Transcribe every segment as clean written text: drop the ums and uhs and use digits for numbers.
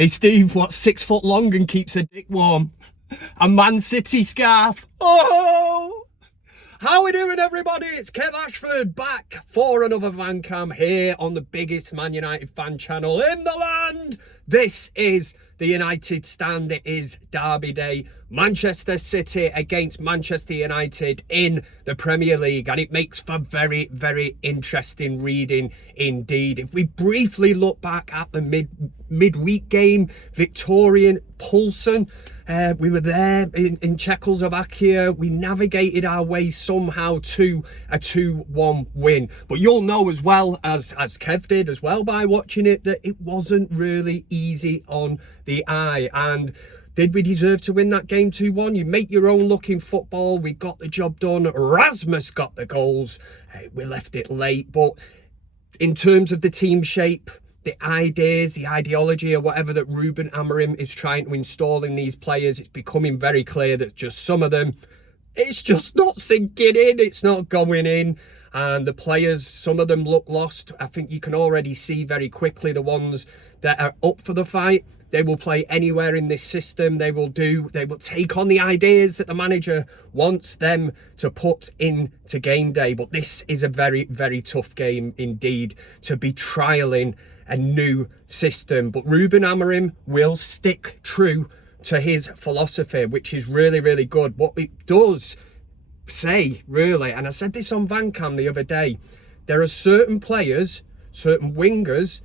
Hey Steve, what's 6 foot long and keeps a dick warm? A Man City scarf. Oh! How we doing, everybody? It's Kev Rashford back for another van cam here on the biggest Man United fan channel in the land. This is the United Stand. It is Derby Day. Manchester City against Manchester United in the Premier League, and it makes for very, very interesting reading indeed. If we briefly look back at the midweek game, Victorian Pulson, we were there in Czechoslovakia. We navigated our way somehow to a 2-1 win. But you'll know as well, as Kev did as well by watching it, that it wasn't really easy on the eye. And did we deserve to win that game 2-1? You make your own look in football. We got the job done. Rasmus got the goals. We left it late. But in terms of the team shape, the ideas, the ideology or whatever that Ruben Amorim is trying to install in these players, it's becoming very clear that just some of them, it's just not sinking in, it's not going in. And the players, some of them look lost. I think you can already see very quickly the ones that are up for the fight. They will play anywhere in this system. They will take on the ideas that the manager wants them to put into game day. But this is a very, very tough game indeed to be trialling a new system. But Ruben Amorim will stick true to his philosophy, which is really, really good. What it does say, really, and I said this on Van Cam the other day, there are certain players, certain wingers,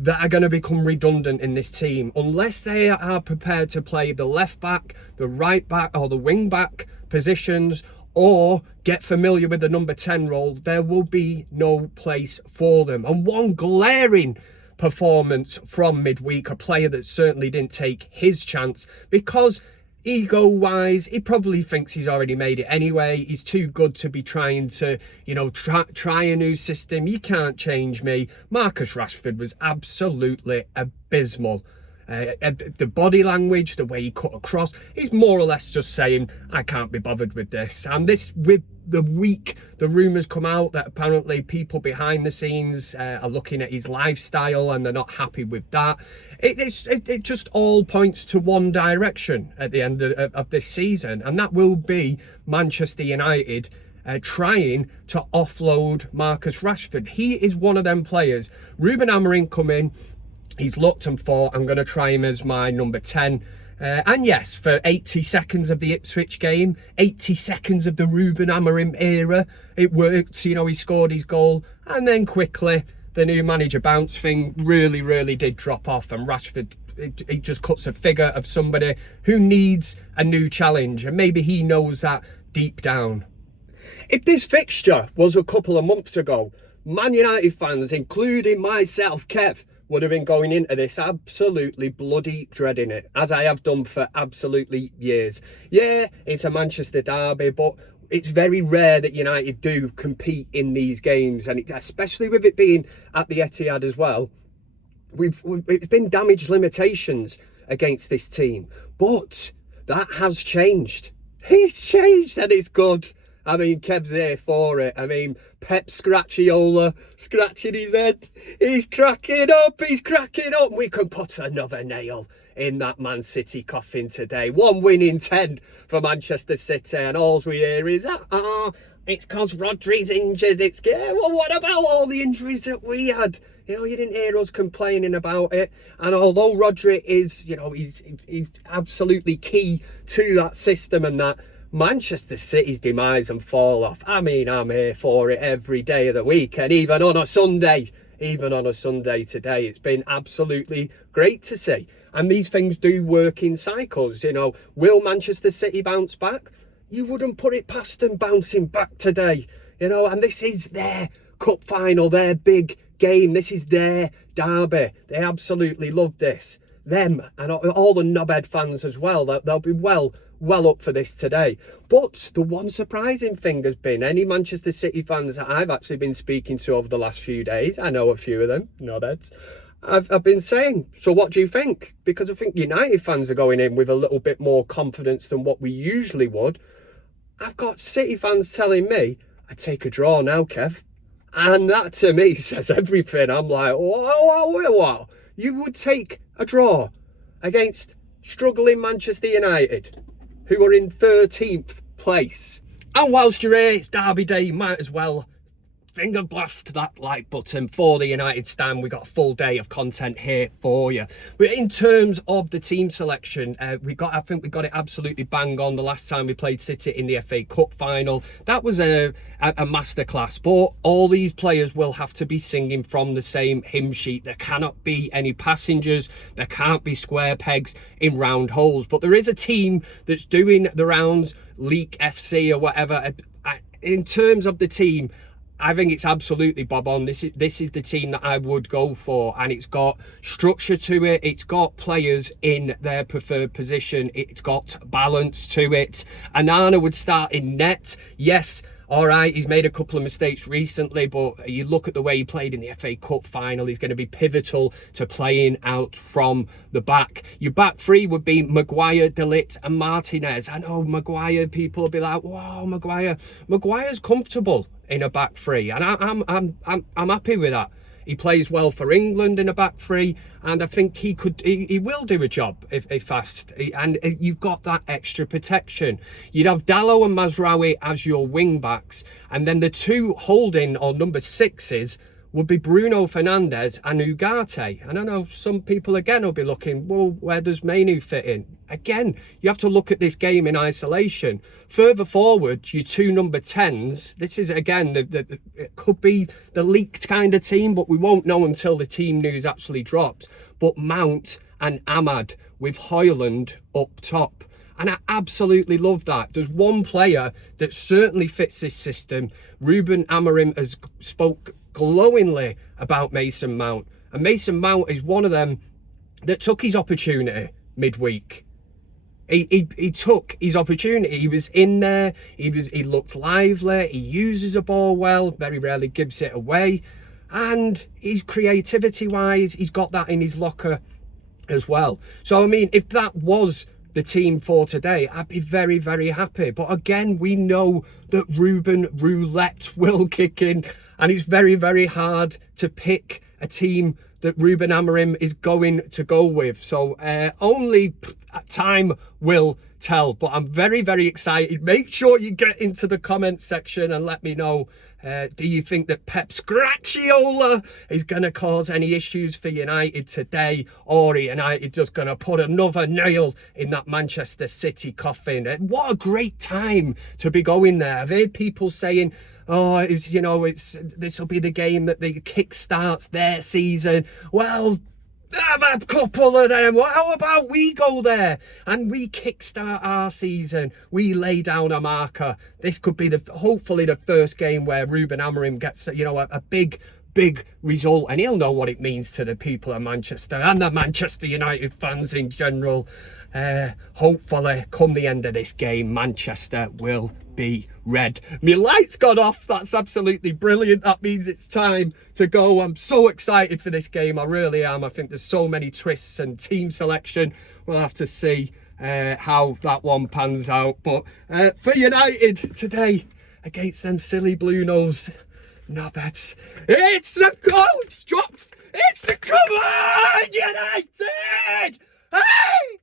that are going to become redundant in this team unless they are prepared to play the left back, the right back or the wing back positions, or get familiar with the number 10 role. There will be no place for them. And one glaring performance from midweek, a player that certainly didn't take his chance because ego-wise, he probably thinks he's already made it anyway. He's too good to be trying to, try a new system. You can't change me. Marcus Rashford was absolutely abysmal. The body language, the way he cut across, he's more or less just saying, I can't be bothered with this. And this, with the week, the rumours come out that apparently people behind the scenes are looking at his lifestyle and they're not happy with that. It just all points to one direction at the end of this season, and that will be Manchester United trying to offload Marcus Rashford. He is one of them players. Ruben Amorim come in, he's looked and thought, I'm going to try him as my number 10. And yes, for 80 seconds of the Ipswich game, 80 seconds of the Ruben Amorim era, it worked. He scored his goal, and then quickly the new manager bounce thing really, really did drop off, and Rashford, it just cuts a figure of somebody who needs a new challenge, and maybe he knows that deep down. If this fixture was a couple of months ago, Man United fans, including myself, Kev, would have been going into this absolutely bloody dreading it, as I have done for absolutely years. Yeah, it's a Manchester derby, but it's very rare that United do compete in these games, and especially with it being at the Etihad as well. It's been damage limitations against this team, but that has changed. It's changed, and it's good. I mean, Kev's there for it. I mean, Pep Scratchiola scratching his head. He's cracking up. We can put another nail in that Man City coffin today. 1 win in 10 for Manchester City, and all we hear is, it's because Rodri's injured. Well, what about all the injuries that we had? You didn't hear us complaining about it. And although Rodri is, he's absolutely key to that system and that, Manchester City's demise and fall off, I mean, I'm here for it every day of the week, and even on a Sunday today. It's been absolutely great to see. And these things do work in cycles. Will Manchester City bounce back? You wouldn't put it past them bouncing back today. And this is their cup final, their big game. This is their derby. They absolutely love this. Them and all the knobhead fans as well. They'll be well up for this today. But the one surprising thing has been, any Manchester City fans that I've actually been speaking to over the last few days, I know a few of them, knobheads, I've been saying, so what do you think? Because I think United fans are going in with a little bit more confidence than what we usually would. I've got City fans telling me, I'd take a draw now, Kev. And that to me says everything. I'm like, wow. You would take a draw? against struggling Manchester United, who are in 13th place. And whilst you're here, it's Derby Day, you might as well finger blast that like button for the United stand. We got a full day of content here for you. But in terms of the team selection, I think we got it absolutely bang on the last time we played City in the FA Cup final. That was a masterclass. But all these players will have to be singing from the same hymn sheet. There cannot be any passengers. There can't be square pegs in round holes. But there is a team that's doing the rounds, Leak FC or whatever. In terms of the team, I think it's absolutely bob on. This is the team that I would go for, and it's got structure to it. It's got players in their preferred position. It's got balance to it. Anana would start in net. Yes, all right, he's made a couple of mistakes recently, but you look at the way he played in the FA Cup final, he's going to be pivotal to playing out from the back. Your back three would be Maguire, De Ligt and Martinez. I know Maguire, people will be like, whoa, Maguire. Maguire's comfortable in a back three, and I'm happy with that. He plays well for England in a back three, and I think he will do a job if fast. And you've got that extra protection. You'd have Dalot and Mazraoui as your wing backs, and then the two holding or number sixes would be Bruno Fernandes and Ugarte. And I know some people again will be looking, well, where does Mainu fit in? Again, you have to look at this game in isolation. Further forward, your two number 10s. This is, again, it could be the leaked kind of team, but we won't know until the team news actually drops. But Mount and Ahmad with Højlund up top. And I absolutely love that. There's one player that certainly fits this system. Ruben Amorim has spoke glowingly about Mason Mount. And Mason Mount is one of them that took his opportunity midweek. He took his opportunity. He was in there. He looked lively. He uses the ball well. Very rarely gives it away. And his creativity-wise, he's got that in his locker as well. So, I mean, if that was the team for today, I'd be very, very happy. But again, we know that Ruben Roulette will kick in. And it's very, very hard to pick a team that Ruben Amorim is going to go with. So only time will tell. But I'm very, very excited. Make sure you get into the comments section and let me know, do you think that Pep Scratchiola is going to cause any issues for United today? Or are United just going to put another nail in that Manchester City coffin? What a great time to be going there. I've heard people saying, oh, this will be the game that they kick-starts their season. Well, have a couple of them. How about we go there and we kickstart our season? We lay down a marker. This could be hopefully the first game where Ruben Amorim gets, a big result, and he'll know what it means to the people of Manchester and the Manchester United fans in general. Hopefully, come the end of this game, Manchester will be red. My light's gone off. That's absolutely brilliant. That means it's time to go. I'm so excited for this game. I really am. I think there's so many twists and team selection. We'll have to see how that one pans out. But for United today, against them silly Blue Nose knobheads, it's the coach drops. It's the come on, United! Hey!